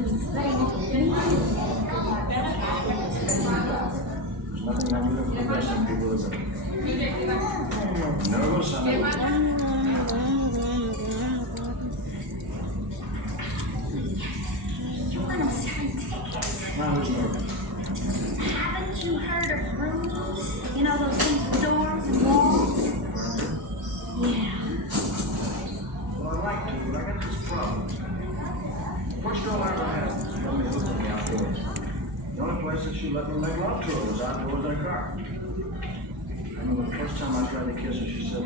Nothing wrong with it. There's some people that are nervous and now who's nervous? Haven't you heard of rooms? You know those things with doors and walls? Yeah. Well, I'd like to, but I got this problem. First girl I ever had let me hook on the outdoors. The only place that she let me make love to her was outdoors in a car. I remember the first time I tried to kiss her, she said,